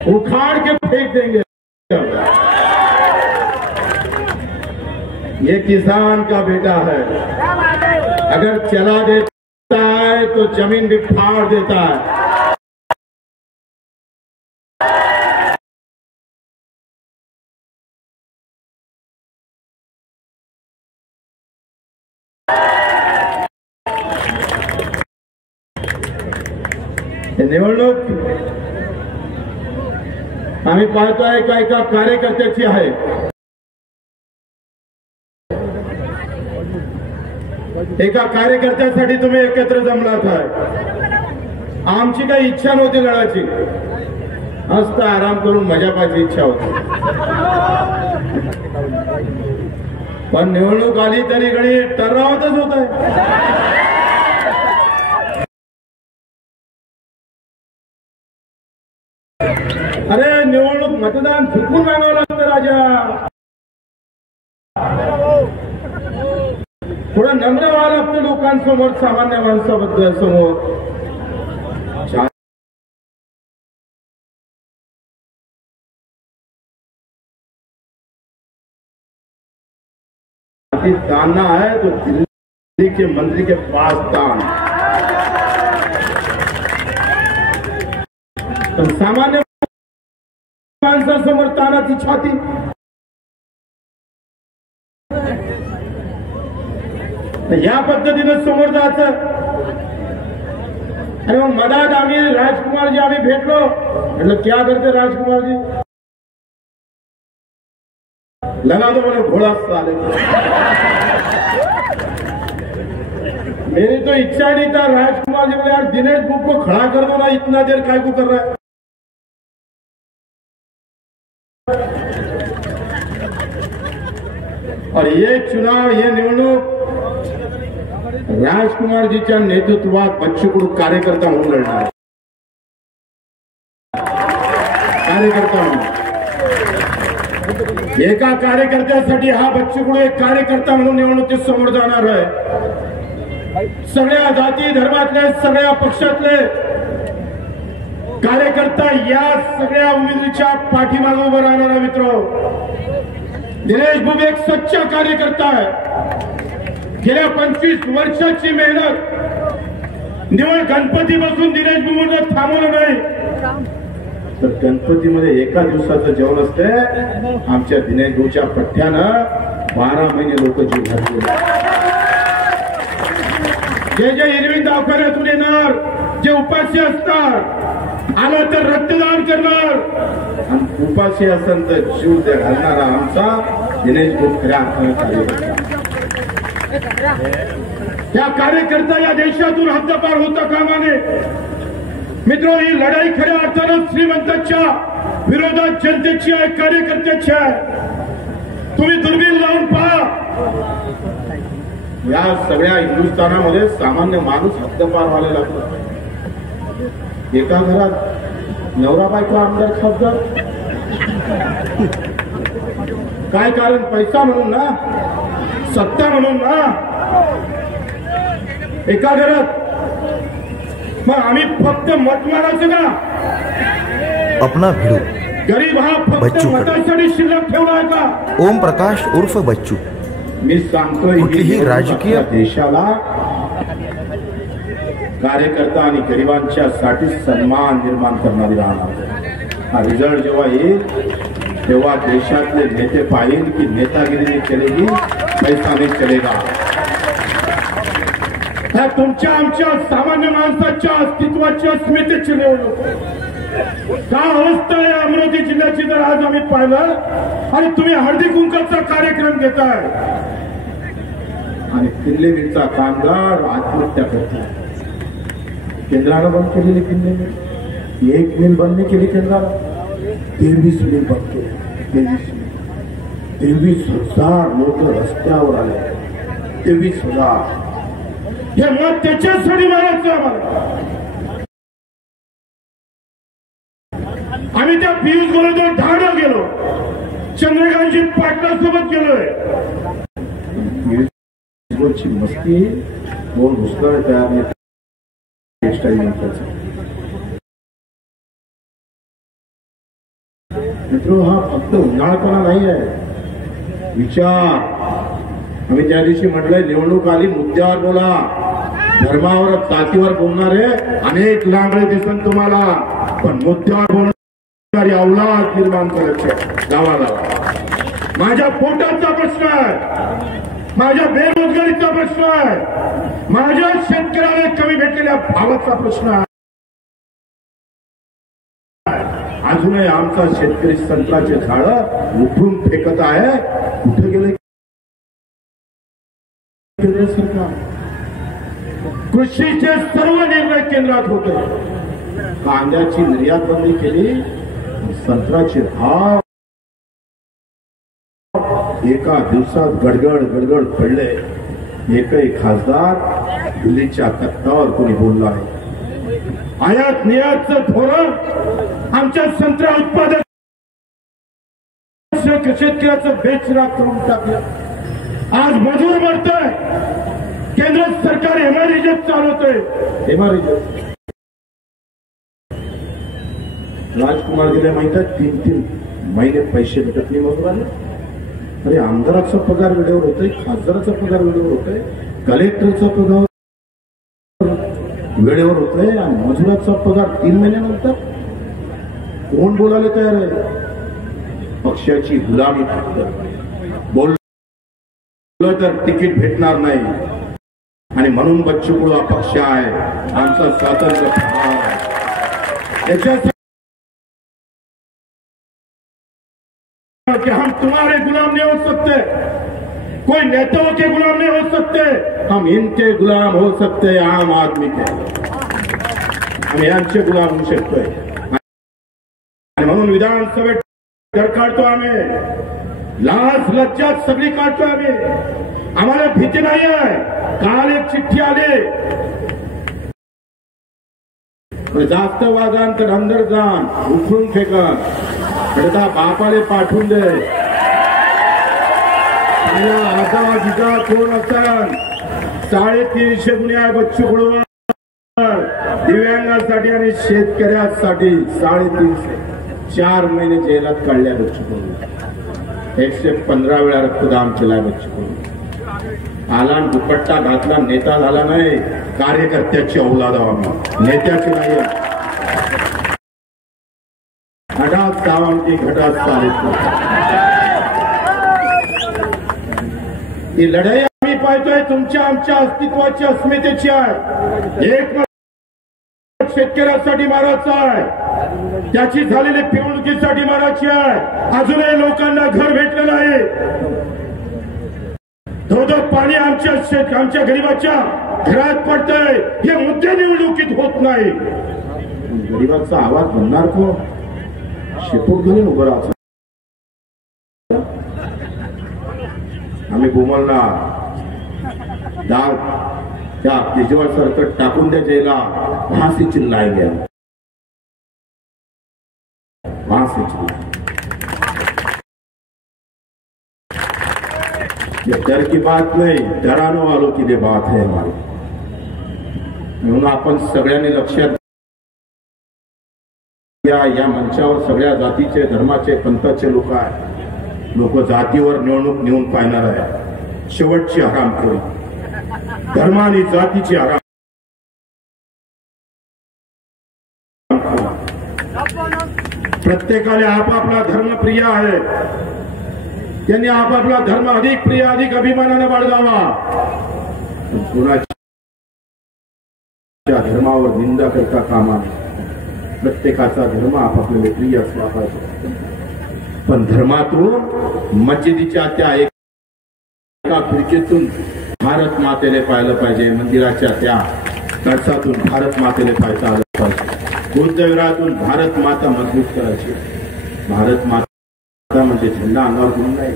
उखाड़ के फेंक देंगे। ये किसान का बेटा है, अगर चला देता है तो जमीन भी फाड़ देता है। निवडणूक आम्ही पाहतोय का एका कार्यकर्त्याची आहे। एका कार्यकर्त्यासाठी तुम्ही एकत्र जमलात आहे। आमची काही इच्छा नव्हती लढायची, मस्त आराम करून मजा पाहायची इच्छा होती, पण निवडणूक आली तरी गणी टर्रावतच होत आहे। अरे निवडणूक मतदान चुकून मागावं लागतं राजा, थोडं नम्र व्हावं लागतं लोकांसमोर, सामान्य माणसाबद्दल समोर। ताना है तो दिल्ली के मंत्री के पास तान, सामान्य माणसासमोर तानाची छाती। या पद्धतीनं समोर जायचं। आणि मग मधात आम्ही राजकुमारजी आम्ही भेटलो, म्हटलं क्या करते राजकुमारजी? लगा तो बोले घोड़ा साले। मेरी तो इच्छा नहीं था। राजकुमार जी बोले यार दिनेश बुक को खड़ा कर दो ना, इतना देर काय को कर रहा है। और ये चुनाव, ये निवडणूक राजकुमार जीच्या नेतृत्वात बच्चू कडू कार्यकर्ता म्हणून लढणार आहे। कार्यकर्ता म्हणून एका कार्यकर्त्यासाठी हा बच्चू कडू एक कार्यकर्ता म्हणून निवडणुकीत समोर जाणार आहे। सगळ्या जाती धर्मातले, सगळ्या पक्षातले कार्यकर्ता या सगळ्या उमेदवाराच्या पाठीमागे उभं राहणार आहे। मित्र, दिनेश बुब एक सच्चा कार्यकर्ता आहे। गेल्या 25 वर्षाची मेहनत, निवड गणपती बसून दिनेश बुबनं थांबवलं नाही, तर गणपतीमध्ये एका दिवसाचं जेवण असते। आमच्या दिनेश बुबच्या पठ्ठ्यानं 12 महिने लोक जीव घातले। जे जे हिरवी दवाखान्यातून येणार, जे उपाशी असतात, आला तर रक्तदान करणार, आणि उपाशी असेल तर जीव घालणारा आमचा दिनेश बुब खऱ्या अर्थाने कार्यकर्ता। त्या कार्यकर्ता या देशातून हद्दपार होता कामा नये। मित्रो, ही लढाई खऱ्या अर्थानं श्रीमंतांच्या विरोधात जनतेची आहे, कार्यकर्त्याची आहे। तुम्ही दुर्बीण लावून पहा, या सगळ्या हिंदुस्थानामध्ये सामान्य माणूस हद्दपार व्हायला लागतो। एका घरात नवरा बायको आमदार खासदार, काय कारण? पैसा म्हणून ना, सत्ता म्हणून ना। एका घरात मग आम्ही फक्त मत मारायचं का? अपना भिडू गरीब हा फक्त मतासाठी शिल्लक ठेवलाय का? ओम प्रकाश उर्फ बच्चू। मी सांगतोय, कुठलीही राजकीय देशाला कार्यकर्ता आणि गरिबांच्यासाठी सन्मान निर्माण करणारी राहणार। हा रिझल्ट जेव्हा येईल तेव्हा देशातले नेते पाहिल की नेतागिरी नहीं चलेगी, पैसा नहीं चलेगा। ह्या तुमच्या आमच्या सामान्य माणसाच्या अस्तित्वाची अस्मितेची निवडणूक का अवस्था आहे अमरावती जिल्ह्याची जर आज आम्ही पाहिलं, आणि तुम्ही हळदी कुंकाचा कार्यक्रम घेताय आणि किल्लेवीरचा कामगार आत्महत्या करताय। केंद्रानं बंद केलेली किल्ले मिल, एक मिल बंद नाही केली केंद्रानं, 23 मिल बंद केले। 23,000 लोक रस्त्यावर आले, 23,000। हे मत त्याच्यासाठी मारायचं आम्हाला। आम्ही त्या पियुष गोरेजवळ ठाण्यात गेलो, चंद्रकांतजी पाटलासोबत गेलोय। मस्ती बोल घुसकर तयार टेक्सटाईल मित्रो, हा फक्त उन्हाळपणा नाही आहे, विचार. आम्ही त्या दिवशी म्हटलंय, निवडणूक आली, मुद्द्यावर बोला. धर्मावर जातीवर बोलणारे अनेक लांबळे दिसन तुम्हाला, पण मुद्द्यावर बोलणारी अवलाद निर्माण करायचे गावाला. माझ्या पोटाचा प्रश्न आहे, माझ्या बेरोजगारीचा प्रश्न आहे, माझ्या शेतकऱ्याला कमी भेटलेल्या भावाचा प्रश्न आहे. अजूनही आमचा शेतकरी संत्र्याचे झाड उठून फेकत आहे. कुठे गेले केंद्र सरकार? कृषीचे सर्व निर्णय केंद्रात होते. कांद्याची निर्यात बंदी केली, संत्र्याचे भाव एका दिवसात गडगड गडगड पडले. एकही खासदार दिल्लीच्या तख्तावर कोणी बोलला आहे? आयात निर्यातचं धोरण आमच्या संत्रा उत्पादक शेतकऱ्याचं बेचराग करून टाकलं. आज मजूर मरतोय, केंद्र सरकार एमआरईजेट चालवतंय. एमआरईजेट राजकुमार गेले माहित आहे, 3-3 महिने पैसे भेटत नाही मजुरांना. अरे, आमदाराचा पगार वेळेवर होतोय, खासदाराचा पगार वेळेवर होतोय, कलेक्टरचा पगार वेळेवर होतोय, आणि मजुराचा पगार 3 महिन्यानंतर. कोण बोलायला तयार आहे? पक्षाची गुलामी फक्त. बोललं तर तिकीट भेटणार नाही, आणि म्हणून बच्चू कडू हा पक्ष आहे, आमचा स्वातंत्र्य याच्यासाठी कि हम तुम्हारे गुलाम नहीं हो सकते, कोई नेताओं के गुलाम नहीं हो सकते, हम इनके गुलाम हो सकते हैं, आम आदमी के. हम यांचे गुलाम होऊ शकतोय. आणि म्हणून विधानसभेत डर काढतो आम्ही, लाज लज्जात सगळी काढतो आम्ही. आम्हाला भीती नाही आहे. काल एक चिठ्ठी आली, जास्त वादान तर अंदर जाण, उठून फेका, खडका बापाले पाठवून दे. आता जिजा कोण असाल, 350 गुन्हे आहे बच्चू कडूवर, दिव्यांगासाठी आणि शेतकऱ्यांसाठी 350. 4 महिने जेलात काढल्या बच्चू कडू. 115 वेळा रक्तदान केलाय बच्चू कडू. आला दुपट्टा घातला, नेता झाला नाही, कार्यकर्त्याची औलाद आम्ही, नेत्याची नाही. घटात सावंती घटात चालित. ही लढाई आम्ही पाहतोय तुमच्या आमच्या अस्तित्वाची, अस्मितेची आहे. एक शेतकऱ्यासाठी मारायचं आहे, त्याची झालेली पिळवणुकीसाठी मारायची आहे. अजूनही लोकांना घर भेटलेलं आहे. धोधो पाणी आमच्या गरीबाच्या घरात पडतंय. हे मुद्दे निवडणुकीत होत नाही. गरीबाचा आवाज म्हणणार कोण? शेपूट घालून उभं राहायचं. आम्ही बोमलणार, डाळ त्या केजरीवाल सरकार टाकून द्या जेला, फांसी चिल्लाएंगे, फांसी चिल्लाएंगे. ये डर की बात नहीं, डराने वालों की ये बात है हमारी. म्हणून आपण सगळ्यांनी लक्षात या मंचावर सगळ्या जातीचे, धर्माचे, पंथाचे लोक आहेत. लोक जातीवर निवडणूक नेऊन पाहणार आहे. शेवटची हरामखोरी, धर्म आणि जातीची हराम. प्रत्येकाला आपापला धर्म प्रिय आहे, त्यांनी आपापला धर्म अधिक प्रिय, अधिक अभिमानाने बाळगावा. कुणाच्या धर्मावर निंदा करता कामा नये. प्रत्येकाचा धर्म आपापल्याला प्रिय असला पाहिजे. पण धर्मातून मस्जिदीच्या त्या एका खिडकीतून भारत मातेने पाहिलं पाहिजे, मंदिराच्या त्या कळसातून भारत मातेने पाहायचं आलं पाहिजे. बुद्धविहारातून भारत माता मजबूत करायची. भारत माता म्हणजे झेंडा अंगावर घेऊन नाही.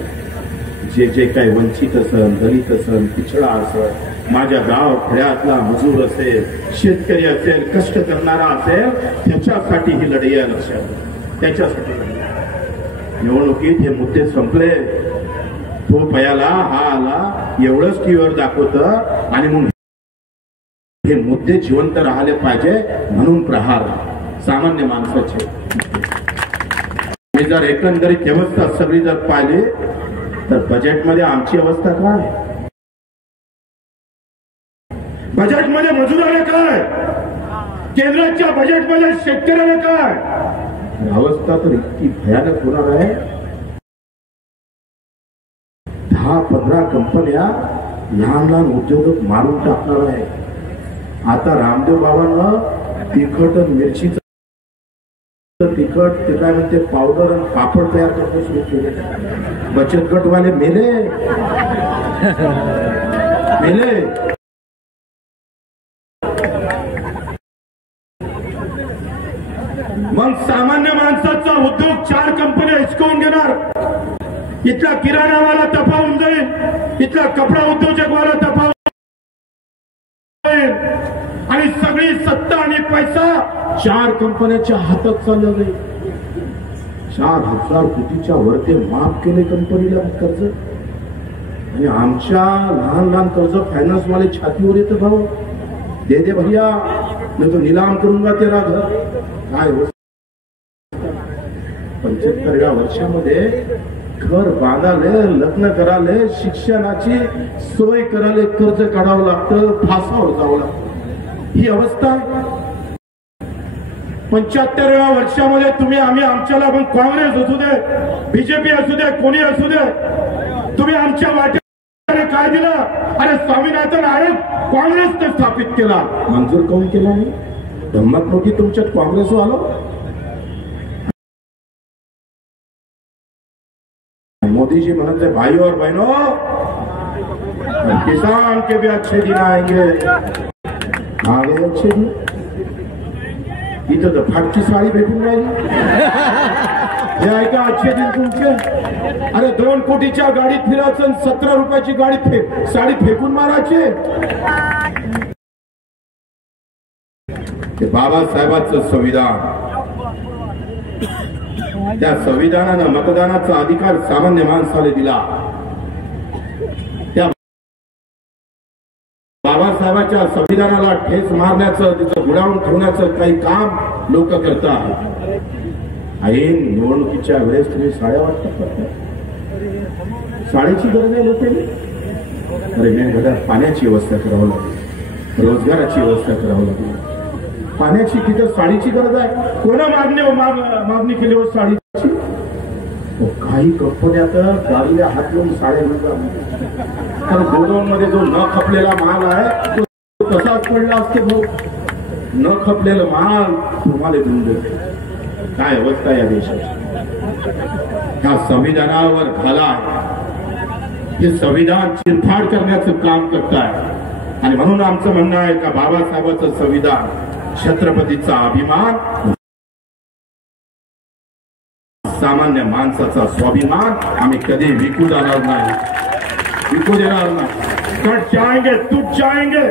जे काही वंचित असेल, दलित असेल, पिछडा असेल, माझ्या गाव खेड्यातला मजूर असेल, शेतकरी असेल, कष्ट करणारा असेल, त्याच्यासाठी ही लढाई आहे. लक्षात, त्याच्यासाठी निवडणुकीत हे मुद्दे संपले. तो पयाला हा आला एवढंच टीव्हीवर दाखवतं, आणि म्हणून हे मुद्दे जिवंत राहिले पाहिजे म्हणून प्रहार सामान्य माणसाचे. मी जर एकंदरीत व्यवस्था सगळी जर पाहिली तर बजेटमध्ये आमची अवस्था काय, बजेटमध्ये मजुराला काय, केंद्राच्या बजेटमध्ये शेतकऱ्याला काय, अवस्था तर इतकी भयानक होणार आहे. 10-15 कंपन्या लहान लहान उद्योजक मारून टाकणार आहे. आता रामदेव बाबांना तिखट आणि मिरचीचं तिखट ते काय म्हणते पावडर आणि पापड तयार करतो सुरू केले. बचत गटवाले मेले मेले. मग सामान्य माणसाचा उद्योग 4 कंपन्या हिसकावून घेणार. इथला किराणावाला तपावून जाईल, इथला कपडा उद्योजकवाला तपावून जाईल आणि सगळी सत्ता आणि पैसा 4 कंपन्याच्या हातात चालला जाईल. 4,000 कोटीच्या वरती माफ केले कंपनीला कर्ज आणि आमच्या लहान लहान कर्ज फायनान्सवाले छातीवर येतं. भाऊ दे दे भैया, मैं तो नीलाम करूंगा तेरा घर. काय 75व्या वर्षामध्ये घर बांधाले, लग्न कराले, शिक्षणाची सोय कराले कर्ज काढावं लागतं, फासावर जावं लागतं. ही अवस्था 75व्या वर्षामध्ये तुम्ही आम्ही आमच्याला मग काँग्रेस असू दे, बीजेपी असू दे, कोणी असू दे, तुम्ही आमच्या वाट्याने काय दिलं? अरे स्वामीनाथन आयोग काँग्रेसने स्थापित केला. मंजूर कोण केला नाही? धम्मक नव्हती तुमच्यात काँग्रेस आलो. मोदी जी म्हणते भाई और बहनों, किसान के भी अच्छे दिन आएंगे. आगे अच्छे दिन इथं तर फाटची साडी भेटून राहिली. हे आहे का अच्छे दिन तुमचे? अरे 2 कोटीच्या गाडीत फिरायचं, 17 रुपयाची गाडी साडी फेकून मारायचे. ते बाबासाहेबांचं संविधान, त्या संविधानानं मतदानाचा अधिकार सामान्य माणसाला दिला. त्या बाबासाहेबांच्या संविधानाला ठेच मारण्याचं, तिचं गुडावून ठेवण्याचं काही काम लोक करतात. ऐन निवडणुकीच्या वेळेस तुम्ही साड्या वाटप करता. साडीची गरज आहे लोकांनी. अरे मेन घरात पाण्याची व्यवस्था करावं लागेल, रोजगाराची व्यवस्था करावं लागेल. पाण्याची तिथं साडीची गरज आहे. कोणा मागणी केली हो साडीची? काही कंपन्या तर गाडीला हात लावून साड्या घेतात. तर गोडाऊन मध्ये जो न खपलेला माल आहे तो तसाच पडला असतो. भाऊ न खपलेला माल तुम्हाला देऊन देतो. काय अवस्था या देशाची? ह्या संविधानावर घाला आहे. हे संविधान चिरफाड करण्याचं काम करताय. आणि म्हणून आमचं म्हणणं आहे का बाबासाहेबांचं संविधान छत्रपतीचा अभिमान, सामान्य माणसाचा स्वाभिमान आम्ही कधी विकू देणार नाही, विकू देणार नाही. कट जाएंगे, टूट जाएंगे,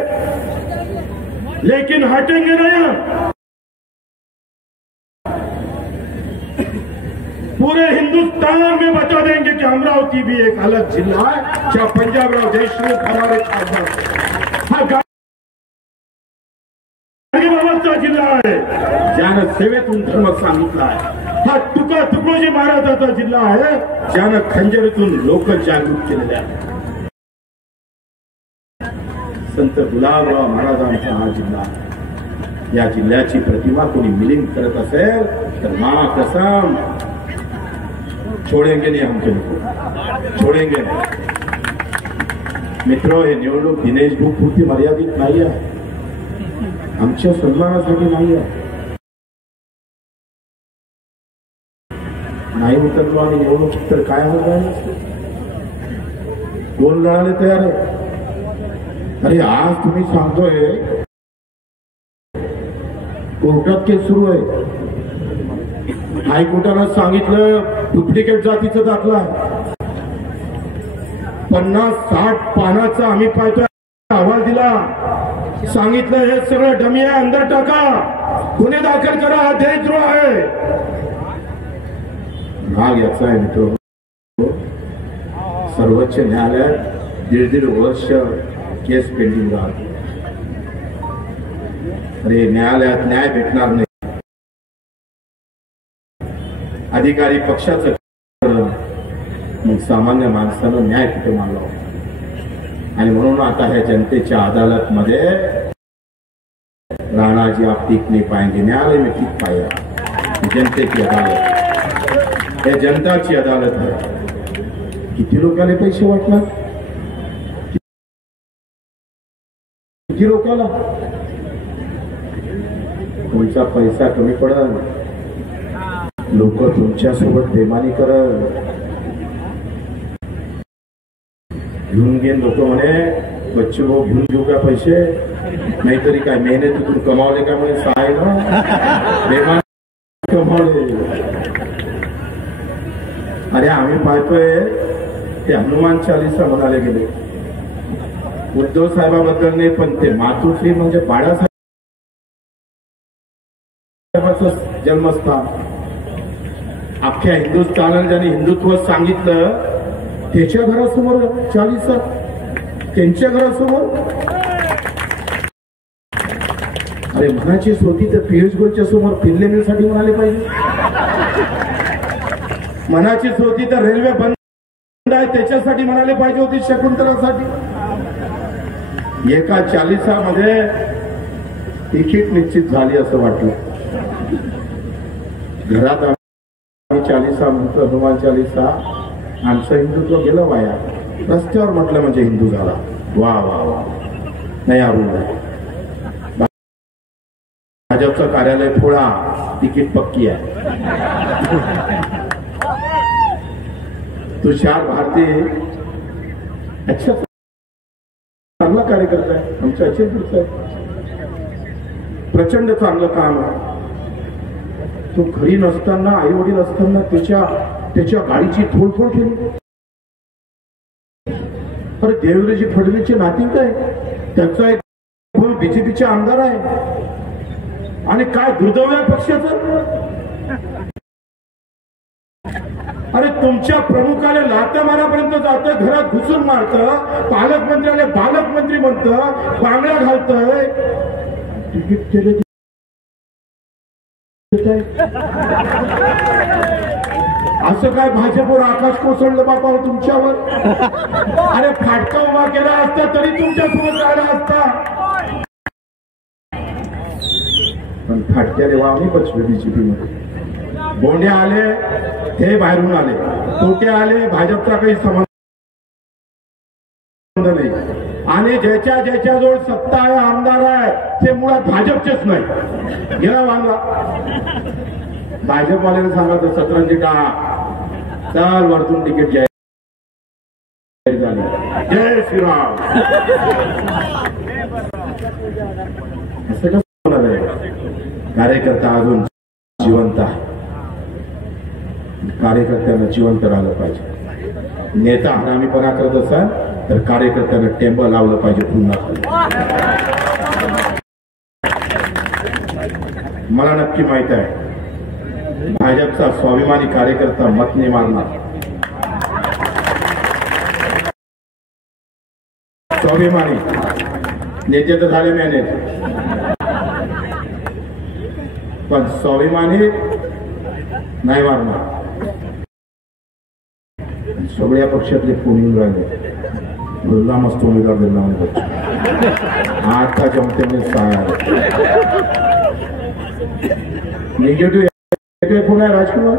लेकिन हटेंगे नहीं. पूरे हिंदुस्तान में बता देंगे कि अमरावती भी एक अलग जिला है. क्या पंजाबराव देशमुख हमारे खासदार, बाबाचा जिल्हा आहे, ज्यानं सेवेतून धर्म सांगितला आहे. हा तुकोजी महाराजांचा जिल्हा आहे, ज्यानं खंजरीतून लोक जागृत केलेले आहेत. संत गुलाबराव महाराजांचा हा जिल्हा. या जिल्ह्याची प्रतिमा कोणी मिलिंग करत असेल तर मां कसम छोडेंगे नाही, आमचे लोक छोडेंगे नाही. मित्र, हे निवडणूक दिनेश बुक पुरती मर्यादित नाही आहे, आमच्या सन्मानासाठी नाही आहे. नाही उतरलो आणि निवडणूक तर काय होत आहे? कोण लढायला तयार आहे? अरे आज तुम्ही सांगतोय कोर्टात केस सुरू आहे. हायकोर्टानं सांगितलं डुप्लिकेट जातीचा दाखला आहे. 50-60 पानाचा आम्ही पाहतोय अहवाल दिला. सांगितलं हे सगळं डमी आहे, अंदर टाका, गुन्हे दाखल करा, हा देशद्रोह आहे. भाग याचा आहे मित्र. सर्वोच्च न्यायालयात 1.5 वर्ष केस पेंडिंग राहते. अरे न्यायालयात न्याय भेटणार नाही. अधिकारी पक्षाचं करणं, मग सामान्य माणसानं न्याय कुठे मानला. आणि म्हणून आता ह्या जनतेच्या अदालत मध्ये राणा जी आप टिक नहीं पाएंगे, न्यायालय में टिक पाएगा. जनतेची अदालत, हे जनताची अदालत आहे. किती लोकांना पैसे वाटणार, किती लोकांना तुमचा पैसा कमी पडल, लोक तुमच्या सोबत बेमानी करल. घेऊन घेऊन लोक म्हणे बच्चे भाऊ घेऊन घेऊ का पैसे, नाहीतरी काय मेहनतीतून कमावले का म्हणे, साय ना बेमान कमावले. अरे आम्ही पाहतोय ते हनुमान चालीसा म्हणाले गेले उद्धव साहेबाबद्दल नाही, पण ते मातोश्री म्हणजे बाळासाहेबांचं जन्मस्थान. अख्ख्या हिंदुस्थानाने ज्यांनी हिंदुत्व सांगितलं त्याच्या घरासमोर चालीसा, त्यांच्या घरासमोर. अरे मनाचीच होती तर पियुष गोलच्या समोर फिरले मिलसाठी म्हणाले पाहिजे. मनाचीच होती तर रेल्वे बंद आहे त्याच्यासाठी म्हणाले पाहिजे होते, शकुंतलासाठी. एका चालीसामध्ये तिकीट निश्चित झाली असं वाटलं. घरात आम्ही चालीसा म्हणतो, हनुमान चालीसा. आमचं हिंदुत्व गेलं वाया. रस्त्यावर म्हटलं म्हणजे हिंदू झाला. वा वा वा, नाही आवडून भाजपचं कार्यालय फोडा, तिकीट पक्की आहे. तुषार भारती अच्छा चांगला कार्यकर्ता आहे, आमच्या अचलपूरचा आहे, प्रचंड चांगलं काम आहे. तो घरी नसताना, आई वडील असताना त्याच्या गाडीची तोडफोड केली. अरे देवेंद्रजी फडणवीसचे नातिक आहे, त्याचा एक बीजेपीचे आमदार आहे. आणि काय दुर्दैव आहे पक्षाचं. अरे तुमच्या प्रमुखाला लाथा मारापर्यंत जातं, घरात घुसून मारतं, पालकमंत्र्याला बालकमंत्री म्हणतं, बांगड्या घालतंय. तिकीट केले असं काय भाजपवर आकाश कोसळलं बापा तुमच्यावर. अरे फाटका उभा केला असता तरी तुमच्यासोबत राहिला असता, पण फाटक्याने वावणी बसले बीजेपी मध्ये. बोंडे आले हे बाहेरून आले, तोटे आले, भाजपचा काही संबंध नाही. आणि ज्याच्या जवळ सत्ता आहे, आमदार आहे, ते मुळात भाजपचेच नाही. गेला वांगा भाजपवाल्याने सांगायचं सतरंजी टाळा, चाल वरतून तिकीट जाहीर झाली. जय श्रीराम. असं कसं होणार आहे. कार्यकर्ता अजून जिवंत आहे, कार्यकर्त्यांना जिवंत राहिलं पाहिजे. नेता हरामीपणा करत असाल तर कार्यकर्त्यांना टेंब लावलं पाहिजे पुन्हा. मला नक्की माहित आहे भाजपचा स्वाभिमानी कार्यकर्ता मत नाही मारणार. स्वाभिमानी नेते तर झाले मॅनेज, पण स्वाभिमानी नाही मारणार. सगळ्या पक्षातले कोणी राहिले बोलला मस्त उमेदवार दिला म्हणजे आता जमते सांगा. निगेटिव्ह कोण आहे राजकुमार,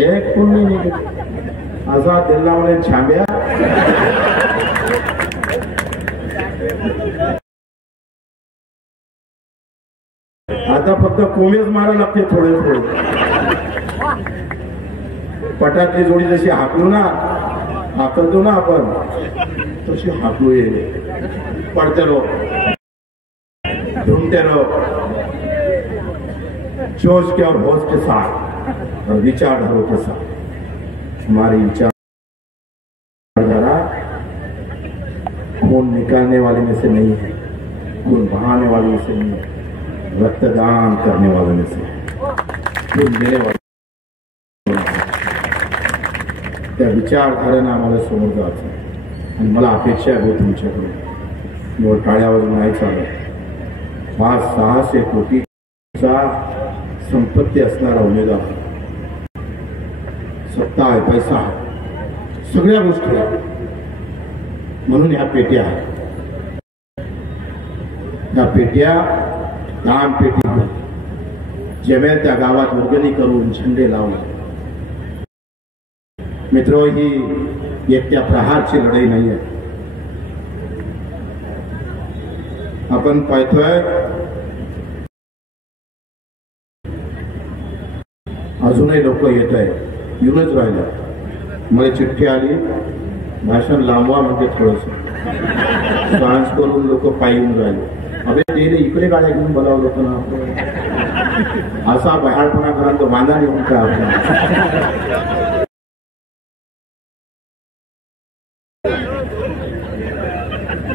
एक कोण नाही निगेटिव्ह. आझाद दिल्ला म्हणे छांब्या. आता फक्त कोमेच मारा लागते थोडे थोडे. पटातली जोडी जशी हाकलू ना, हाकलतो ना आपण, तशी हाकलू येईल. पडते रहो, ढूंढते रहो, जोश के और होश के साथ और विचारधारों के साथ. हमारी विचारधारा खून निकालने वाले में से नहीं है, खून बहाने वाले में से नहीं है, रक्तदान करने वाले में से, खून देने वाले. त्या विचारधारेनं आम्हाला समोर जायचं. आणि मला अपेक्षा आहे तुमच्याकडून, टाळ्यावर नाही चालत. 500-600 कोटीचा संपत्ती असणारा उमेदवार, सत्ता आहे, पैसा आहे, सगळ्या गोष्टी आहेत. म्हणून ह्या पेट्या आहेत. त्या पेट्या दान पेटी जमेल त्या गावात वर्गणी करून झेंडे लावून. मित्र, ही एकट्या प्रहारची लढाई नाही आहे. आपण पाहतोय अजूनही लोक येत आहे, येऊनच राहिलं. मला चिठ्ठी आली, भाषण लांबवा म्हणजे थोडस डान्स करून लोक पायी येऊन राहिले. अबे ते इकडे गाड्या घेऊन बोलावं लोक ना, असा बहाळपणा करा तो बांधा येऊन का आपण.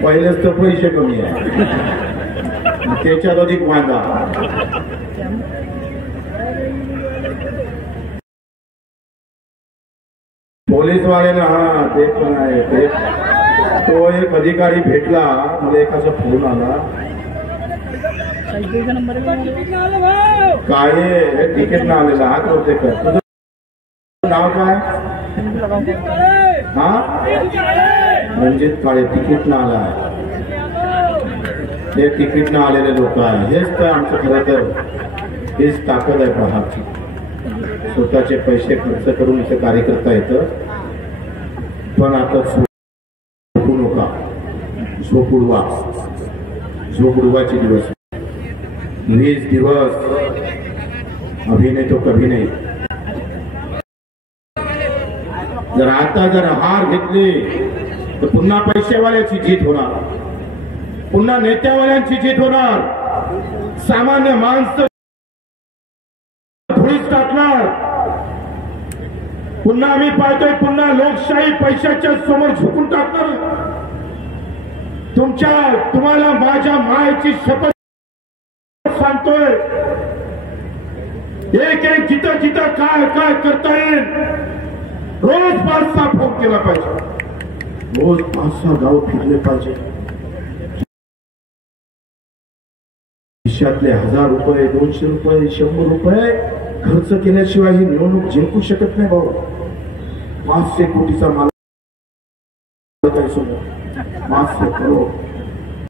पहिलेच तर पैसे कमी आहे, त्याच्यात अधिक वांदा. पोलीसवाल्यानं हा ते पण आहे ते. तो एक अधिकारी भेटला, मला एकाचा फोन आला, काय तिकीट ना आलेला हात होते कर. तुझं नाव काय? हा, रणजित काळे. तिकीट ना आला आहे. हे तिकीट ना आलेले लोक आहे. हेच तर आमचं खरं तर हेच ताकद आहे प्रहारची. स्वतःचे पैसे खर्च करून इथे कार्य करता येतं. पण आता झोपू नका, झोप उडवा. झोप उडवाचे दिवस, 20 दिवस अभी नहीं तो कभी नहीं. जर आता जर हार घेतली तर पुन्हा पैसेवाल्याची जीत होणार, पुन्हा नेत्यावाल्यांची जीत होणार. सामान्य माणसं धुळीस टाकणार. पुन्हा आम्ही पाहतोय, पुन्हा लोकशाही पैशाच्या समोर झुकून टाकणार. तुम्हाला माझ्या मायेची शपथ सांगतोय, एक एक जिथं जिथं काय काय करता येईल, रोज 5-6 फोन केला पाहिजे, रोज 5-6 गाव फिरले पाहिजे. खिशातले 1000 रुपये, 200 रुपये, 100 रुपये खर्च केल्याशिवाय ही निवडणूक जिंकू शकत नाही भाऊ. 500 कोटीचा माल 500 करोड